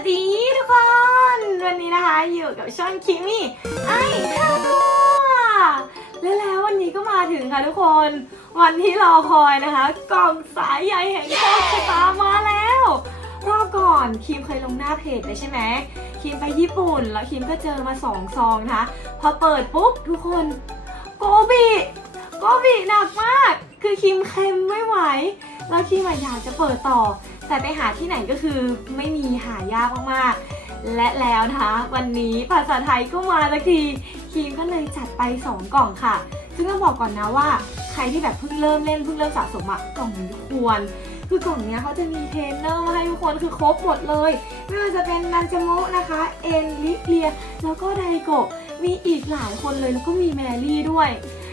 วัสดีทุกคน วันนี้นะคะอยู่กับช่องคิมี่ไอค่ะและแล้ววันนี้ก็มาถึงค่ะทุกคน วันที่รอคอยนะคะ กล่องสายใยแห่งโชคชะตามาแล้ว รอบก่อนคิมเคยลงหน้าเพจไปใช่ไหมคิมไปญี่ปุ่น แล้วคิมก็เจอมาสองซองนะคะพอเปิดปุ๊บทุกคนโกบิโกบิหนักมาก คือคิมเค็มไม่ไหว แล้วคิมอยากจะเปิดต่อ แต่ไปหาที่ไหนก็คือไม่มีหายากมากๆ และแล้วนะคะวันนี้ภาษาไทยก็มาสักทีคิมก็เลยจัดไป 2 กล่องค่ะ ซึ่งต้องบอกก่อนนะว่า ใครที่แบบเพิ่งเริ่มเล่นเพิ่งเริ่มสะสมอะกล่องนี้ควร คือกล่องนี้เขาจะมีเทรนเนอร์มาให้ทุกคนคือครบหมดเลย ไม่ว่าจะเป็นนันจามุนะคะ เอ็นลิเลีย แล้วก็ไดโกะมีอีกหลายคนเลยแล้วก็มีแมรี่ด้วย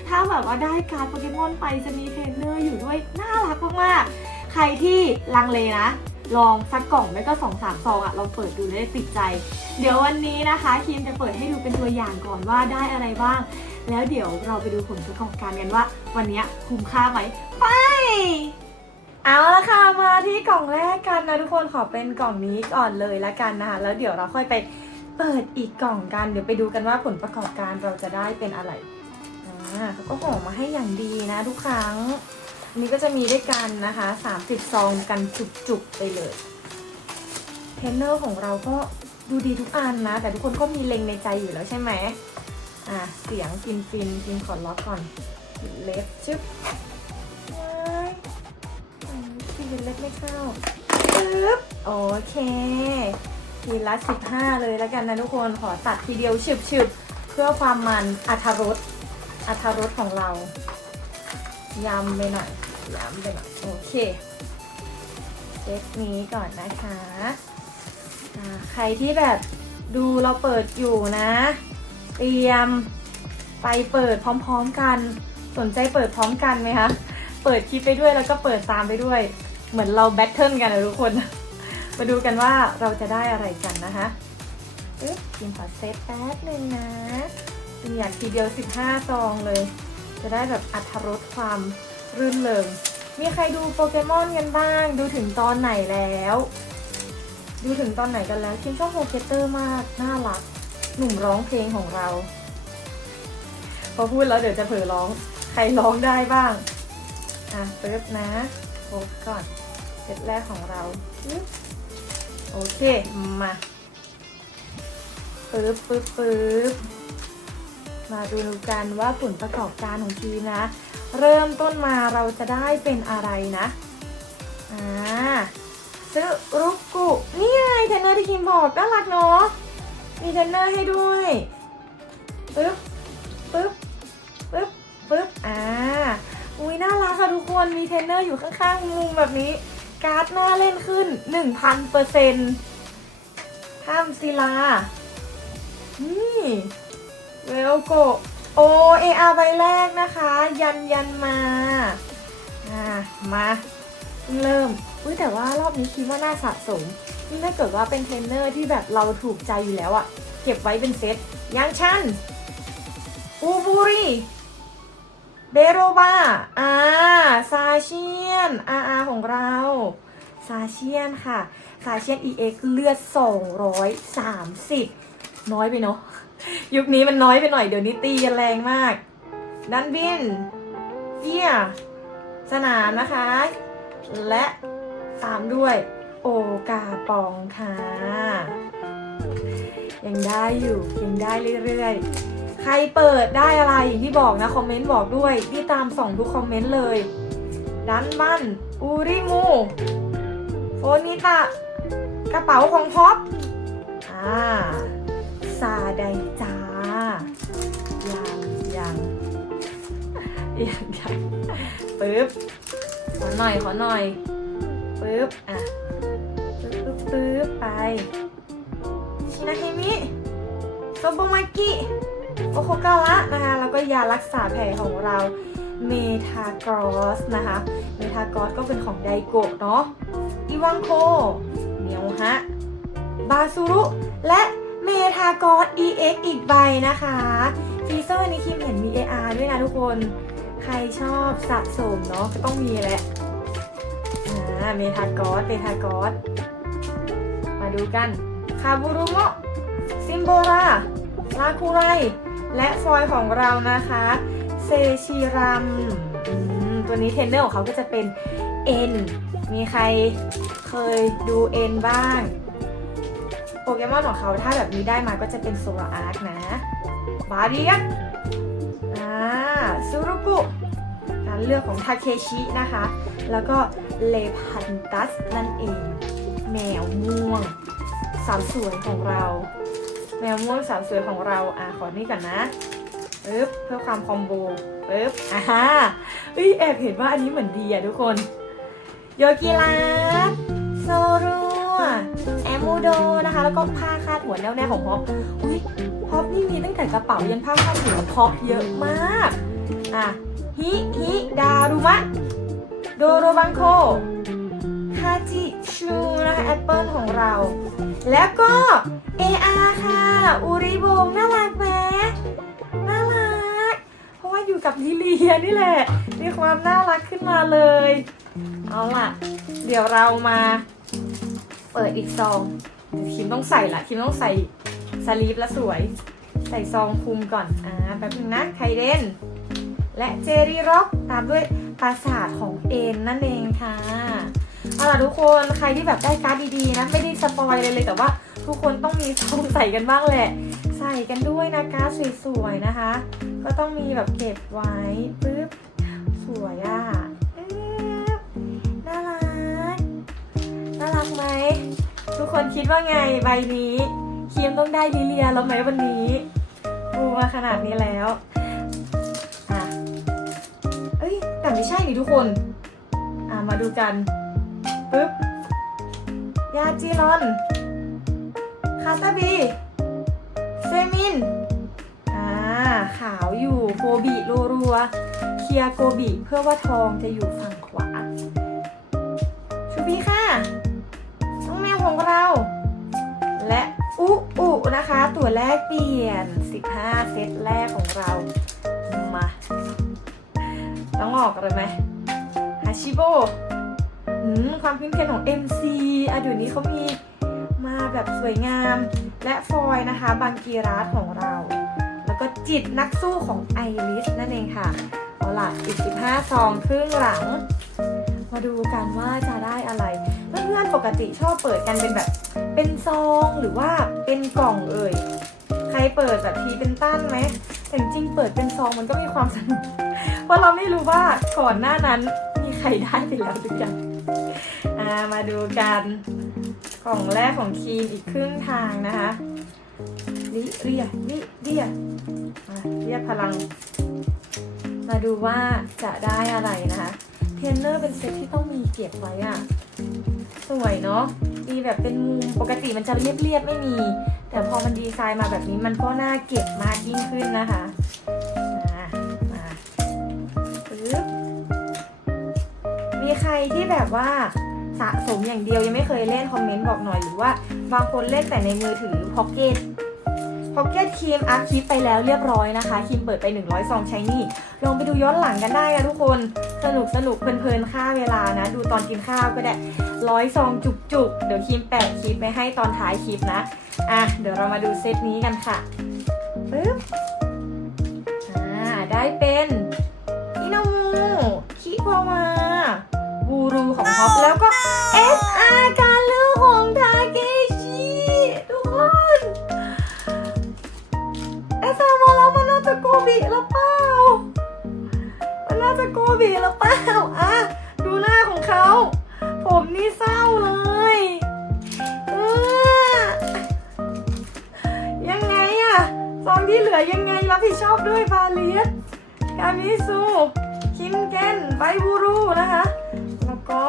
ถ้าแบบว่าได้การ์ดโปเกมอนไปจะมีเทรนเนอร์อยู่ด้วยน่ารักมากๆ รที่ลังเลนะ ลองสักกล่องไม่ก็สองสามซองอะลองเปิดดูได้ติดใจ เดี๋ยววันนี้นะคะคิมจะเปิดให้ดูเป็นตัวอย่างก่อนว่าได้อะไรบ้าง แล้วเดี๋ยวเราไปดูผลประกอบการกันว่า วันนี้คุ้มค่าไหมไปเอาละค่ะมาที่กล่องแรกกันนะทุกคนขอเป็นกล่องนี้ก่อนเลยละกันนะคะแล้วเดี๋ยวเราค่อยไปเปิดอีกกล่องกัน เดี๋ยวไปดูกันว่าผลประกอบการเราจะได้เป็นอะไรอ่าเขาก็ห่อมาให้อย่างดีนะทุกครั้ง นนี้ก็จะมีด้วยกันนะคะ30ซองกันจุกๆไปเลยเทนเนอร์ของเราก็ดูดีทุกอันนะ แต่ทุกคนก็มีเล็งในใจอยู่แล้วใช่ไหมอะ เสียงฟินฟินฟินขอล็อกก่อนเล็บชึบว้ายทีเล็กไม่เข้าปึ๊บโอเค ทีละ 15 เลยแล้วกันนะทุกคนขอตัดทีเดียวฉึบฉึบๆเพื่อความมันอัธรสอัธรสของเรา ยำไปหน่อย ยำไปหน่อยโอเคเซตนี้ก่อนนะคะใครที่แบบดูเราเปิดอยู่นะ เตรียมไปเปิดพร้อมๆกัน สนใจเปิดพร้อมกันไหมคะ เปิดคลิปไปด้วยแล้วก็เปิดตามไปด้วย เหมือนเราแบทเทิลกันนะทุกคน มาดูกันว่าเราจะได้อะไรกันนะคะปึ๊บกินขอเซตแป๊บนึงนะกินอยากทีเดียว 15 ซองเลย จะได้แบบอัธรสความ รื่นเริงมีใครดูโปเกมอนกันบ้าง ดูถึงตอนไหนแล้ว ดูถึงตอนไหนกันแล้วคิมชอบโฮเกเตอร์มาก น่ารัก หนุ่มร้องเพลงของเรา พอพูดแล้วเดี๋ยวจะเผลอร้อง ใครร้องได้บ้าง อะปึ๊บนะโพสก่อนเซตแรกของเรา โอเค มาปึ๊บปึ๊บปึ๊บมาดูกันว่าผลประกอบการของทีมนะ เริ่มต้นมาเราจะได้เป็นอะไรนะ อ่าซื้อรุกกุนี่ไงเทนเนอร์ที่คิมบอกน่ารักเนาะ มีเทนเนอร์ให้ด้วยปึ๊บปึ๊บปึ๊บปึ๊บอ่า อุ้ยน่ารักค่ะทุกคน มีเทนเนอร์อยู่ข้างๆมุมแบบนี้ การ์ดน่าเล่นขึ้น 1,000เปอร์เซ็นต์ห้ามศิลา นี่ เวลโก โอเออาใบแรกนะคะ ยันยันมาอ่ามาเพิ่งเริ่มอุ้ยแต่ว่ารอบนี้คิดว่าน่าสะสมนี่ถ้าเกิดว่าเป็นเทรนเนอร์ที่แบบเราถูกใจอยู่แล้วอะเก็บไว้เป็นเซตยังชันอูบูรีเบโรบาอ่าซาเชียนอาอาของเราซาเชียนค่ะซาเชียน EX เลือด 230 น้อยไปเนาะ ยุคนี้มันน้อยไปหน่อยเดี๋ยวนี้ตีกันแรงมาก ดันบินเฟียสนามนะคะ และตามด้วยโอกาปองค่ะ ยังได้อยู่ยังได้เรื่อยๆ ใครเปิดได้อะไรอย่างที่บอกนะคอมเมนต์บอกด้วยที่ตามส่องทุกคอมเมนต์เลยดันบันอูริมูโฟนิตะกระเป๋าของท็อปอ่า ซาไดจ้ายังยังยังยังปึ๊บขอหน่อยขอหน่อยปึ๊บอะปึ๊บปึ๊บปึ๊บไปชินาเฮมิโซโบมากิโอโคการะนะคะแล้วก็ยารักษาแผลของเราเมทากรอสนะคะ เมทากรอสก็เป็นของไดโกะเนาะ อีวังโคเนียวฮะ บาซูรุ และ ทากรอส EX อีกใบนะคะฟีเซอร์นี้คิมเห็นมี AR ด้วยนะทุกคน ใครชอบสะสมเนาะก็ต้องมีแหละอ่าเมทากรอสเมทากรอส มาดูกัน คาบูรุโมะซิมโบราลาคูไร และฟอยของเรานะคะ เซชิรัม ตัวนี้เทรนเนอร์ของเขาก็จะเป็นเอ็นมีใครเคยดูเอ็นบ้าง ปเกมอนของเขาถ้าแบบนี้ได้มาก็จะเป็นโซลาอาร์คนะ บาเรียกอ่าซูรุกุการเลือกของทาเคชินะคะ แล้วก็เลพันตัสนั่นเอง แมวม่วง สาวสวยของเรา แมวม่วงสาวสวยของเรา อะขอนี่ก่อนนะปึ๊บเพื่อความคอมโบปึ๊บอ่าฮะเฮ้ยแอบเห็นว่าอันนี้เหมือนดีอะทุกคน โยกิราสโซรัวแอ มูโดนะคะ แล้วก็ผ้าคาดหัวแน่วๆของฮอปอุ้ยฮอปนี่มีตั้งแต่กระเป๋ายันผ้าคาดหัวฮอปเยอะมาก อะฮิฮิดารุมะ โดโรบังโคคาจิชูนะคะแอปเปิลของเรา แล้วก็ AR ค่ะอูริโบงน่ารักไหมน่ารัก เพราะว่าอยู่กับลิเลียนี่แหละ มีความน่ารักขึ้นมาเลย เอาล่ะ เดี๋ยวเรามา เปิดอีกซองคิมต้องใส่ละคิมต้องใส่สลีปแล้วสวย ใส่ซองคุมก่อน อ่าแป๊บนึงนะ ไคเดน และเจรี่ร็อกตามด้วยปราสาทของเอ็นนั่นเองค่ะ เอาล่ะทุกคนใครที่แบบได้การ์ดดีๆนะ ไม่ได้สปอยเลยเลย แต่ว่าทุกคนต้องมีซองใส่กันบ้างแหละ ใส่กันด้วยนะการ์ดสวยๆนะคะ ก็ต้องมีแบบเก็บไว้ปึ๊บสวยอะเอ๊ะ กคนคิดว่าไงใบนี้เคียมต้องได้ลิเลียแล้วไหมวันนี้ปูมาขนาดนี้แล้วอะเอ้ยแต่ไม่ใช่นี่ทุกคน อะมาดูกันปึ๊บยาจีรอนคาตาบีเซมินอ่าขาวอยู่โกบิรัวรัวๆเคลียโกบิเพื่อว่าทองจะอยู่ฝั่งขวาชูบีค่ะ ของเรา และอุอุนะคะ ตัวแรกเปลี่ยน 15 เซตแรกของเรา มา ต้องออกเลยไหมฮาชิโบความพิ้นเพนของ MC อะเดี๋ยวนี้เขามีมาแบบสวยงาม และฟอยนะคะบางกีราสของเรา แล้วก็จิตนักสู้ของไอริสนั่นเองค่ะเอาล่ะอีก 15 ซองครึ่งหลัง มาดูกันว่าจะได้อะไร เพื่อนๆปกติชอบเปิดกันเป็นแบบ เป็นซองหรือว่าเป็นกล่องเอ่ยใครเปิดแบบทีเป็นตั้นไหมแต่จริงๆเปิดเป็นซองมันก็มีความสนุกเพราะเราไม่รู้ว่าก่อนหน้านั้นมีใครได้ไปแล้วหรือยังมาดูกันกล่องแรกของครีมอีกครึ่งทางนะคะลิเรียลิเรียอ่เรียกพลัง มาดูว่าจะได้อะไรนะคะ เทรนเนอร์เป็นเซตที่ต้องมีเก็บไว้อะสวยเนาะมีแบบเป็นมุมปกติมันจะเรียบๆไม่มี แต่พอมันดีไซน์มาแบบนี้มันก็น่าเก็บมากยิ่งขึ้นนะคะมาปึ๊บมีใครที่แบบว่าสะสมอย่างเดียวยังไม่เคยเล่นคอมเมนต์บอกหน่อยหรือว่าบางคนเล่นแต่ในมือถือพ็อกเก็ต พ็อกเก็ตครีมอัพคลิปไปแล้วเรียบร้อยนะคะครีมเปิดไป 100ซองใช้นี่ลองไปดูย้อนหลังกันได้นะทุกคนสนุกสนุกเพลินๆค่าเวลานะ ดูตอนกินข้าวก็ได้ร้อยซองจุกๆ เดี๋ยวครีมแปะคลิปไปให้ตอนท้ายคลิปนะอะเดี๋ยวเรามาดูเซตนี้กันค่ะปึ๊บอ่าได้เป็นอินมูคิวาวาบูรูของท็อปแล้วก็ SR การเลือก องที่เหลือยังไงรับผิดชอบด้วยบาเลียสกามิซูคินเกนไบบูรูนะคะ แล้วก็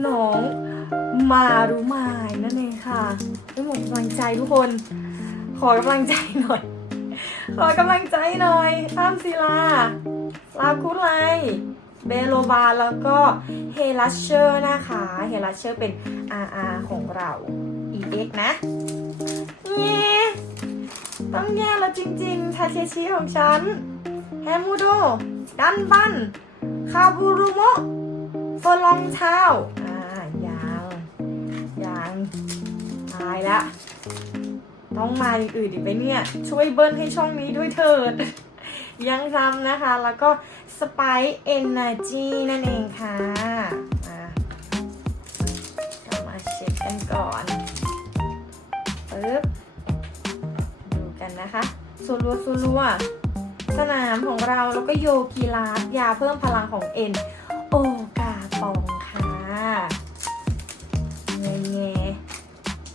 หนองมารุมายนั่นเองค่ะให้หมดกำลังใจทุกคน ขอกำลังใจหน่อย ขอกำลังใจหน่อยตามศิลาลาคุไลเบโลบาแล้วก็เฮลัชเชอร์นะคะ เฮลัชเชอร์เป็น RR ของเรา EX นะ เย้ ต้องแย่แล้วจริงๆ ทาเคชิของฉัน แฮมูโด ดันบัน คาบูรุโมะฟอลองเท้าอ่ายังยังตายละ ต้องมาอย่างอื่นอีกไหมเนี่ย ช่วยเบิ้ลให้ช่องนี้ด้วยเถิด ยังซ้ำนะคะ แล้วก็ Spice Energy นั่นเองค่ะมาเรามาเช็คกันก่อนปึ๊บ นะคะส่วนรัวส่วนรัวสนามของเราแล้วก็โยกีลาสยาเพิ่มพลังของเอ็นโอกาปองค่ะเง่เง่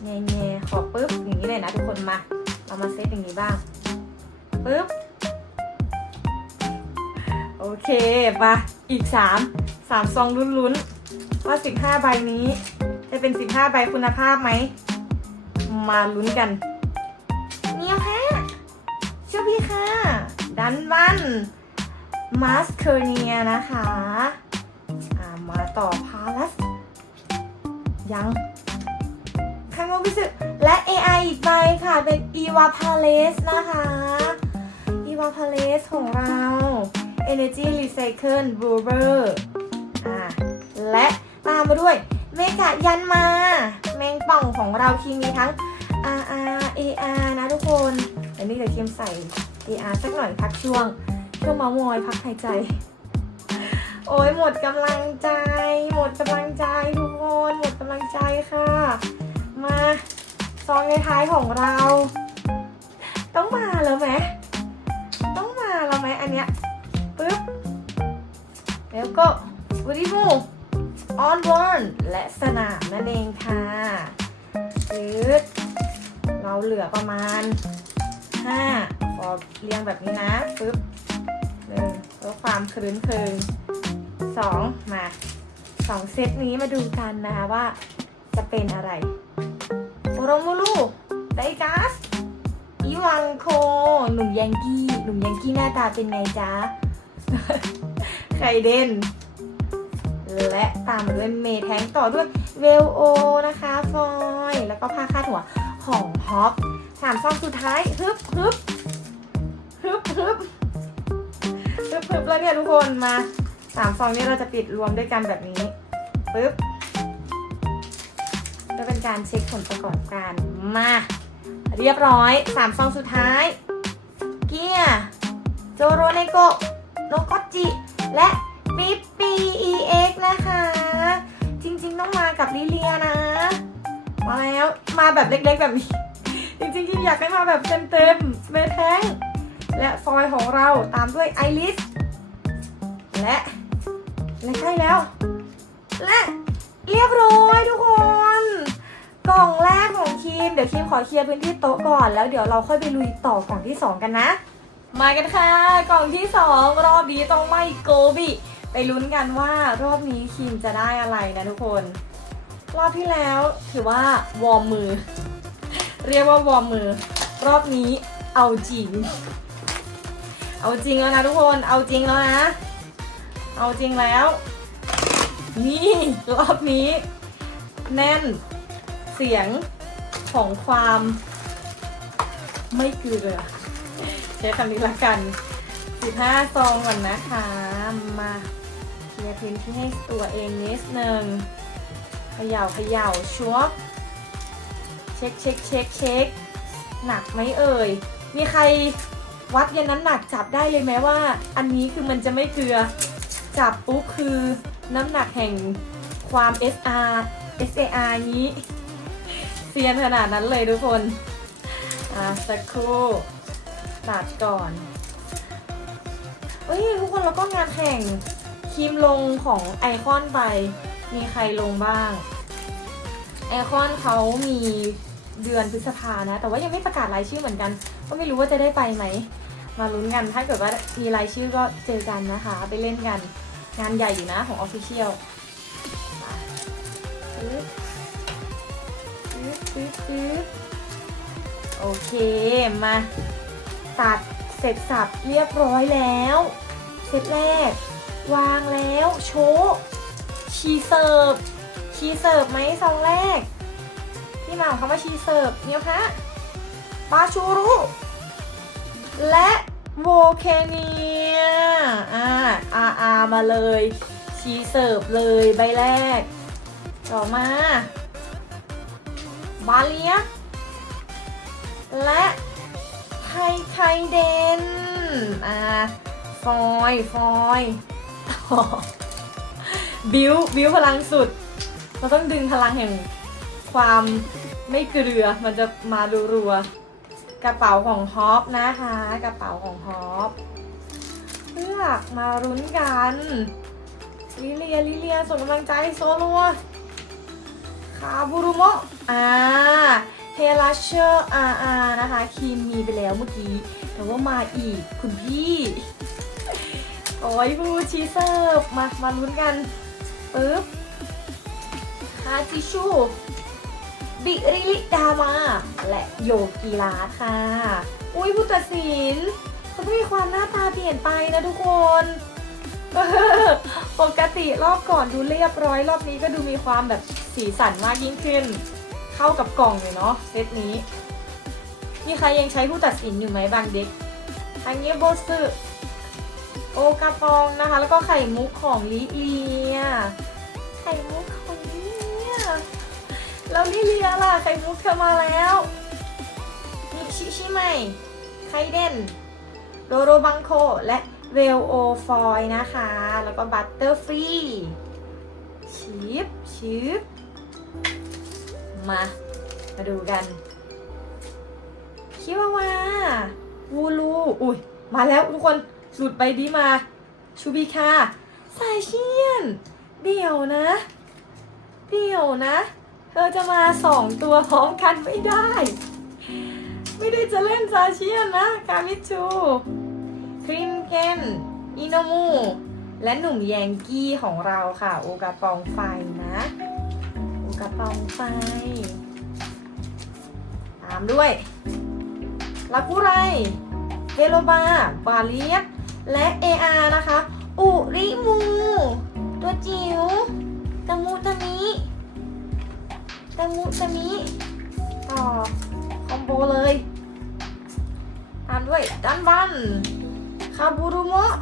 เง่เง่ขอปึ๊บอย่างนี้เลยนะทุกคนมา เรามาเซตอย่างนี้บ้างปึ๊บโอเคมาอีก 3 3 ซองลุ้นๆ ว่า 15 ใบนี้ จะเป็น 15 ใบคุณภาพไหม มาลุ้นกัน ชื่อพี่ค่ะ ดันวันมาสเคเนียนะคะอ่ามาต่อพาลัสยังคังโมบิสึและ AI อีกใบค่ะ เป็น Eva Palace นะคะ Eva Palace ของเรา Energy Recycle Brewer อ่าและตามมาด้วยเมกะยันมา แมงป่องของเราที่มีทั้ง R R A R นะทุกคนันนี้เดี๋ยวเทียมใส่ A R สักหน่อยพักช่วงช่วงเมามอยพักหายใจ โอ้ยหมดกำลังใจ หมดกำลังใจทุกคนหมดกำลังใจค่ะ มาซองในท้ายของเรา ต้องมาแล้วไหมต้องมาแล้วไหมอันเนี้ยปึ๊บแล้วก็วิดีโอออนวอนและสนามนั่นเองค่ะปึ๊บเราเหลือประมาณ 5ขอเรียงแบบนี้นะปึ๊บหนึ่งเพื่อความคลื้นเพลิงสองมาสองเซตนี้มาดูกันนะคะว่าจะเป็นอะไรโอรมูลูไดกัสอีวังโค หนุ่มยังกี้ หนุ่มยังกี้หน้าตาเป็นไงจ๊ะไข่เด่น และตามมาด้วยเมแทงต่อด้วยเวลโอนะคะ ฟอย แล้วก็ผ้าคาดหัวของฮอป สามซองสุดท้ายฮึบฮึบฮึบฮึบฮึบฮึบแล้วเนี่ยทุกคนมาสามซองนี้เราจะปิดรวมด้วยกันแบบนี้ปึ๊บจะเป็นการเช็คผลประกอบการมา เรียบร้อยสามซองสุดท้าย เกียร์โจโรเนโกะโนกจิ และปิปปี EX นะคะ จริงๆต้องมากับลิเลียนะ มาแล้ว มาแบบเล็กๆแบบนี้ จริงๆ อยากให้มาแบบเต็มๆเมแทงและฟอยล์ของเราตามด้วยไอริสและและใช่แล้ว และเรียบร้อยทุกคน กล่องแรกของทีม เดี๋ยวทีมขอเคลียร์พื้นที่โต๊ะก่อนแล้วเดี๋ยวเราค่อยไปลุยต่อกล่องที่ 2 กันนะ มากันค่ะ กล่องที่ 2 รอบนี้ต้องไม่โกบิไปลุ้นกันว่ารอบนี้ทีมจะได้อะไรนะทุกคน รอบที่แล้วถือว่าวอร์มมือ เรียกว่าวอร์มมือ รอบนี้เอาจริง เอาจริงแล้วนะทุกคน เอาจริงแล้วนะ เอาจริงแล้ว นี่รอบนี้ แน่นเสียงของความไม่เกลือใช้คำนี้ละกัน 15 ซองก่อนนะคะ มาเคลียร์พื้นที่ให้ตัวเองนิดนึงเขย่าเขย่าชัวบเช็คเช็คเช็คเช็คหนักไหมเอ่ย มีใครวัดยันน้ำหนักจับได้เลยไหมว่า อันนี้คือมันจะไม่เกลือ จับปุ๊บคือน้ำหนักแห่งความ SR SAR นี้เซียนขนาดนั้นเลยทุกคน อ่าสักครู่ตัดก่อนเอ้ยทุกคนแล้วก็งานแข่งครีมลงของไอคอนไป มีใครลงบ้าง ไอคอนเขามี เดือนพฤษภานะ แต่ว่ายังไม่ประกาศรายชื่อเหมือนกัน ก็ไม่รู้ว่าจะได้ไปไหม มาลุ้นกัน ถ้าเกิดว่ามีรายชื่อก็เจอกันนะคะ ไปเล่นกัน งานใหญ่อยู่นะของ Official ปึ๊บปึ๊บปึ๊บปึ๊บโอเค มา ตัดเสร็จสับเรียบร้อยแล้วเซตแรก วางแล้ว โชว์ชีเสิร์ฟชีเสิร์ฟไหมซองแรก ที่มาของคำว่าชีเสิร์ฟเนี่ยคะปาชูรุและโวเคเนียอ่าอาอามาเลย ชีเสิร์ฟเลยใบแรก ต่อมา บาเลีย และไคเดนอ่าฟอยฟอยต่อบิวบิวพลังสุด เราต้องดึงพลังแห่ง ความไม่เกลือมันจะมารัวๆกระเป๋าของฮอปนะคะ กระเป๋าของฮอปเลือกมารุ้นกันลิเลียลิเลียส่งกำลังใจโซลัวคาบูรุโมะอ่าเฮลัชเชอร์อาอานะคะคีมมีไปแล้วเมื่อกี้ แต่ว่ามาอีกคุณพี่โอ้ยผู้ชีเซิร์ฟมามาลุ้นกันปึ๊บคาจิชู บิริลิดามา และโยกีราค่ะ อุ้ยผู้ตัดสินเขาต้องมีความหน้าตาเปลี่ยนไปนะทุกคนปกติรอบก่อนดูเรียบร้อย รอบนี้ก็ดูมีความแบบสีสันมากยิ่งขึ้น เข้ากับกล่องเลยเนาะเซตนี้มีใครยังใช้ผู้ตัดสินอยู่ไหมบางเด็กอันนี้โบสึโอกาปองนะคะ แล้วก็ไข่มุกของลิเลีย ไข่มุก แล้วลิเลียล่ะไข่มุกเธอมาแล้วมิชิชิไมไคเดนโดโรบังโคและเวลโอฟอยนะคะ แล้วก็บัตเตอร์ฟรีชิปชิปมา มาดูกัน คิวาวาวูลู อุ้ย มาแล้วทุกคน หลุดไปดีมา ชูบิคาสายเชียน เดี๋ยวนะ เดี๋ยวนะ เธอจะมาสองตัวพร้อมกันไม่ได้ ไม่ได้จะเล่นซาเชียนนะ กามิชูครีมเกนอิโนมู และหนุ่มแยงกี้ของเราค่ะ โอกาปองไฟนะ โอกาปองไฟ ตามด้วยลากุไรเฮโลบา บาเลียสและ AR นะคะ อุริมู ตัวจิ๋วตะมุตะมิ ตะมุตะมิต่อคอมโบเลย ตามด้วยดันบัน คาบูรุโมะ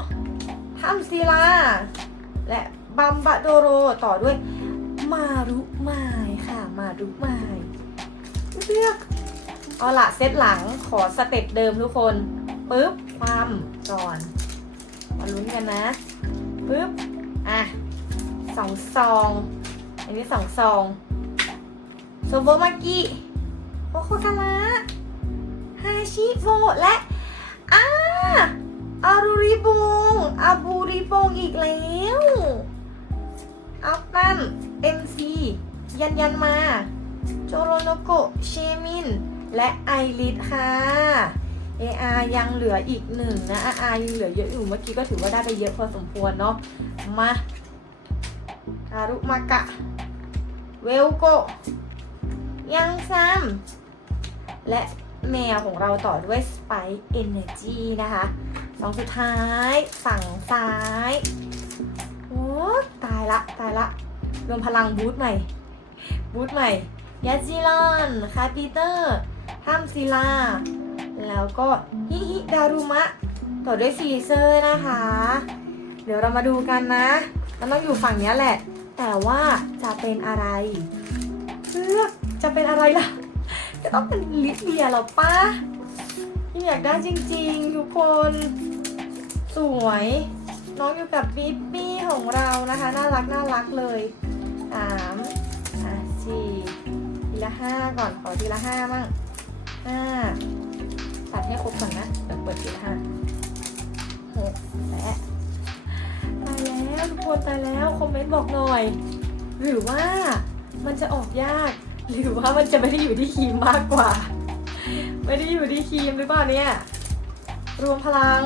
ทัมซีลา และบัมบะโดโรต่อด้วย มารุไมายค่ะ มารุไมายเลือก เอาละเซตหลังขอสเต็ปเดิมทุกคนปึ๊บความก่อนมาลุ้นกันนะปึ๊บ อะสองซอง อันนี้สองซอง โซโบมากิโอโคทาระฮาชิโฟและอาอารูริบงอาบูริบงอีกแล้วอัปตันเอ็มซียันยันมา โจโรโนโกเชมิน และไอริสค่ะ AR ยังเหลืออีกหนึ่งนะ AR ยังเหลือเยอะอยู่เมื่อกี้ก็ถือว่าได้ไปเยอะพอสมควรเนาะมาคารุมากะ เวลโก ยังซัมและแมวของเราต่อด้วย Spike Energy นะคะสองสุดท้ายฝั่งซ้าย โอ้ตายละ ตายละ รวมพลังบูทใหม่ บูทใหม่ยาจิรอนคาปีเตอร์ฮัมซิลา แล้วก็ฮิฮิดารุมะ ต่อด้วยฟีเซอร์นะคะ เดี๋ยวเรามาดูกันนะ มันต้องอยู่ฝั่งนี้แหละ แต่ว่าจะเป็นอะไรเลือก จะเป็นอะไรล่ะ จะต้องเป็นลิเบียเหรอป้าที่อยากได้จริงๆ ทุกคน สวย น้องอยู่กับบิปปี้ของเรานะคะ น่ารักน่ารักเลยสามอะสี่ทีละห้าก่อนขอทีละห้ามั่งห้าตัดให้ครบก่อนนะเดี๋ยวเปิดทีละห้าหกและตายแล้วทุกคนตายแล้ว คอมเมนต์บอกหน่อย หรือว่ามันจะออกยาก หรือว่ามันจะไม่ได้อยู่ที่ครีมมากกว่า ไม่ได้อยู่ที่ครีมหรือเปล่าเนี่ย รวมพลัง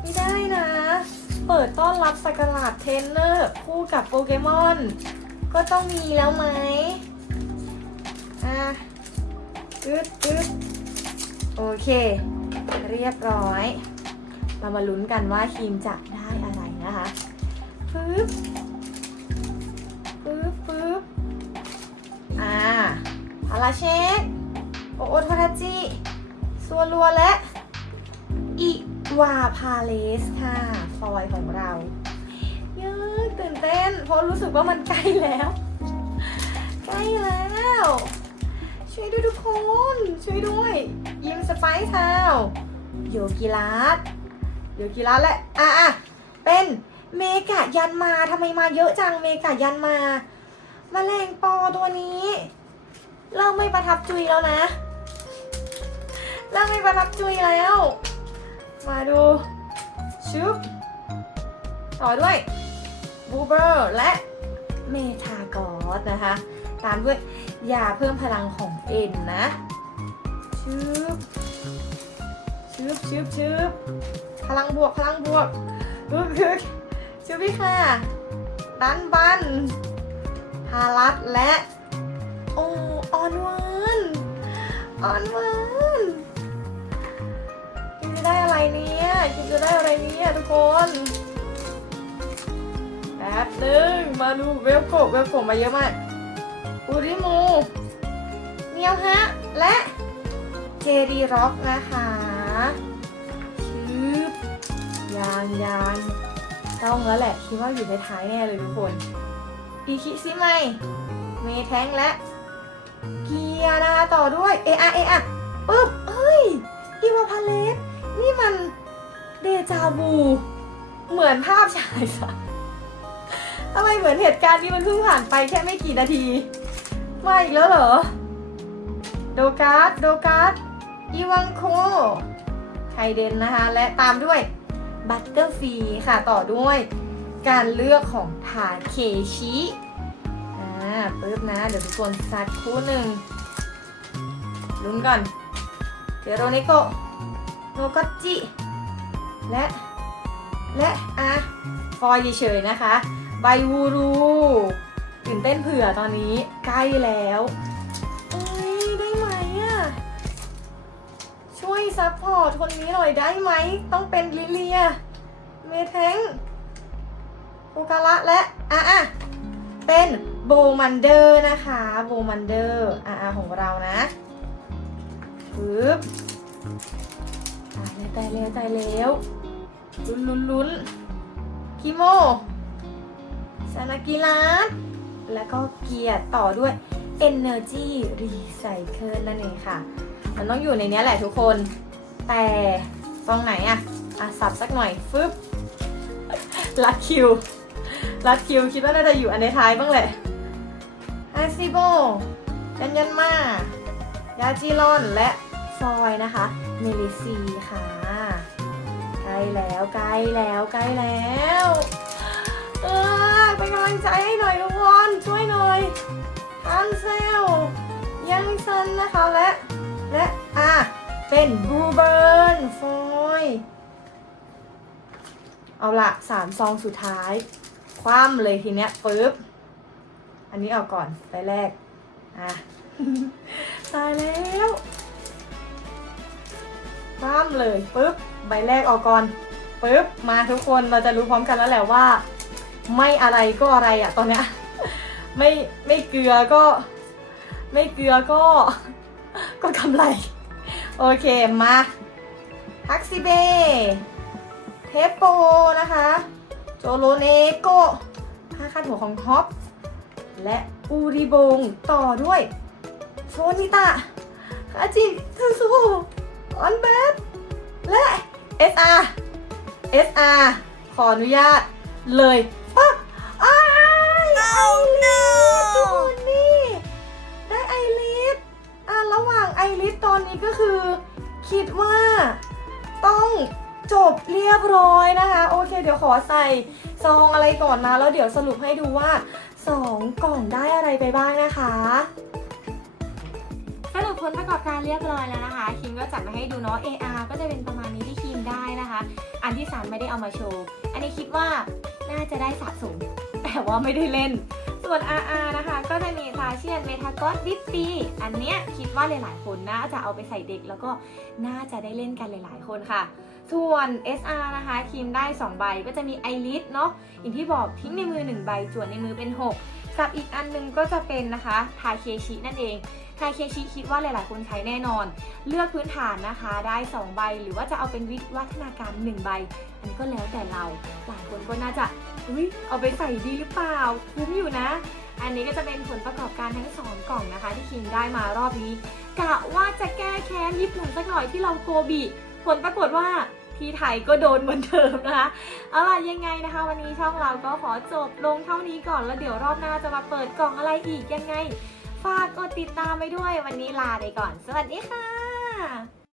ไม่ได้นะ เปิดต้อนรับสกราดเทนเนอร์คู่กับโปเกมอน ก็ต้องมีแล้วไหมอะอึดอึดโอเค เรียบร้อย เรามาลุ้นกันว่าทีมจะได้อะไรนะคะปึ๊บ พาราเชคโอโอทาราจิซัวรัวและอีวาพาเลสค่ะฟอยของเราเยอะตื่นเต้น เพราะรู้สึกว่ามันใกล้แล้ว ใกล้แล้ว ช่วยด้วยทุกคน ช่วยด้วย ยิมสไปซ์ทาวโยกิรัสโยกิรัสแหละอะอะเป็นเมกะยันมาทำไมมาเยอะจังเมกะยันมาแมลงปอตัวนี้ เริ่มไม่ประทับจุยแล้วนะ เริ่มไม่ประทับจุยแล้ว มาดูชุบต่อด้วยบูเบอร์และเมทากอสนะคะ ตามด้วยยาเพิ่มพลังของเอ็นนะชืบชืบชืบชืบพลังบวกพลังบวกฮึกฮึกชืบพี่ค่ะดันบันพารัตและ อออนวันออนวันคิมจะได้อะไรเนี่ยคิมจะได้อะไรเนี่ยทุกคนแป๊บนึงมาดูเวลโกะเวลโกะมาเยอะมากอูริมูเนียวฮะ และเจดีร็อกนะคะชืบยางยางต้องแล้วแหละ คิดว่าอยู่ในท้ายแน่เลยทุกคนอีคิซิไมเมแทงและ เกียร์นะคะต่อด้วย เออะเออะปึ๊บเฮ้ยอีวาพาเลสนี่มันเดจาวู เหมือนภาพฉายสัทำไมเหมือนเหตุการณ์นี้มันเพิ่งผ่านไปแค่ไม่กี่นาที มาอีกแล้วเหรอ โดการ์ดโดการ์ดอีวังโคไคเดนนะคะ และตามด้วยบัตเตอร์ฟีค่ะต่อด้วยการเลือกของทาเคชิ ปึ๊บนะ เดี๋ยวทุกคนสักครู่หนึ่งลุ้นก่อนเทโรเนโกโนกัตจิ และ และอะฟอยเฉยๆนะคะไบวูรูตื่นเต้นเผื่อตอนนี้ใกล้แล้วเอ้ยได้ไหมอะ ช่วยซัพพอร์ตคนนี้หน่อยได้ไหม ต้องเป็นลิเลีย เมเทงโอการะและ อะอะเป็น โบมันเดอร์นะคะโบมันเดอร์อะอะของเรานะปึ๊บตายแล้วตายแล้วตายแล้วลุ้นลุ้นลุ้นคิโมซานากิรัสแล้วก็เกียร์ต่อด้วย Energy Recycle นั่นเองค่ะ มันต้องอยู่ในนี้แหละทุกคน แต่ตรงไหนอะอะสับสักหน่อยฟึบลัดคิวลัดคิว คิดว่าน่าจะอยู่อันในท้ายบ้างแหละ อาซิโบยันยันมายาจิรอน และฟอยนะคะ เมลิซีค่ะ ใกล้แล้วใกล้แล้วใกล้แล้ว เออเป็นกำลังใจให้หน่อยทุกคน ช่วยหน่อยอันเซล ยังซันนะคะและ และ อะ เป็นบูเบิร์นฟอยเอาละสามซองสุดท้าย คว่ำเลยทีเนี้ยปึ๊บ อันนี้เอาก่อนไปแรก อะ ตายแล้วคว่ำเลยปึ๊บใบแรกเอาก่อนปึ๊บมาทุกคนเราจะรู้พร้อมกันแล้วแหละว่า ไม่อะไรก็อะไรอะตอนเนี้ยไม่ไม่เกลือก็ ไม่เกลือก็ ก็กำไร โอเคมาฮักซิเบเทปโปนะคะ โจโรเนโกค่าคาดหัวของท็อป และอูริบงต่อด้วยโฟนิตะคาจิซูซูออนเบสและ SR SR ขออนุญาตเลยปั๊บอ้ายไอริสทุกคนนี่ ได้ไอริสอะระหว่างไอริสตอนนี้ก็คือ คิดว่าต้องจบเรียบร้อยนะคะ โอเค เดี๋ยวขอใส่ซองอะไรก่อนนะ แล้วเดี๋ยวสรุปให้ดูว่า 2 กล่องได้อะไรไปบ้างนะคะสรุปผลประกอบการเรียบร้อยแล้วนะคะ คิมก็จัดมาให้ดูเนาะ AR ก็จะเป็นประมาณนี้ที่คิมได้นะคะ อันที่ 3 ไม่ได้เอามาโชว์ อันนี้คิดว่าน่าจะได้สะสม แต่ว่าไม่ได้เล่น ส่วน RR นะคะ ก็จะมีซาเชียนเมทากอสดิปปีอันเนี้ยคิดว่าหลายๆ คนน่าจะเอาไปใส่เด็ก แล้วก็น่าจะได้เล่นกันหลายๆ คนค่ะส่วน SR นะคะคิมได้ 2 ใบก็จะมีไอริสเนาะอย่างที่บอกทิ้งในมือ 1 ใบส่วนในมือเป็น 6 กับอีกอันหนึงก็จะเป็นนะคะทาเคชินั่นเองทาเคชิคิดว่าหลายๆ คนใช้แน่นอน เลือกพื้นฐานนะคะได้ 2 ใบ หรือว่าจะเอาเป็นวิวัฒนาการ 1 ใบ อันนี้ก็แล้วแต่เราหลายคนก็น่าจะอุ้ยเอาไปใส่ดีหรือเปล่า คุ้มอยู่นะ อันนี้ก็จะเป็นผลประกอบการทั้งสองกล่องนะคะ ที่คิงได้มารอบนี้กะว่าจะแก้แค้นญี่ปุ่นสักหน่อยที่เราโกบิ ผลปรากฏว่าที่ไทยก็โดนเหมือนเดิมนะคะ เอาล่ะยังไงนะคะ วันนี้ช่องเราก็ขอจบลงเท่านี้ก่อนแล้วเดี๋ยวรอบหน้าจะมาเปิดกล่องอะไรอีกยังไง ฝากกดติดตามไปด้วยวันนี้ลาไปก่อน สวัสดีค่ะ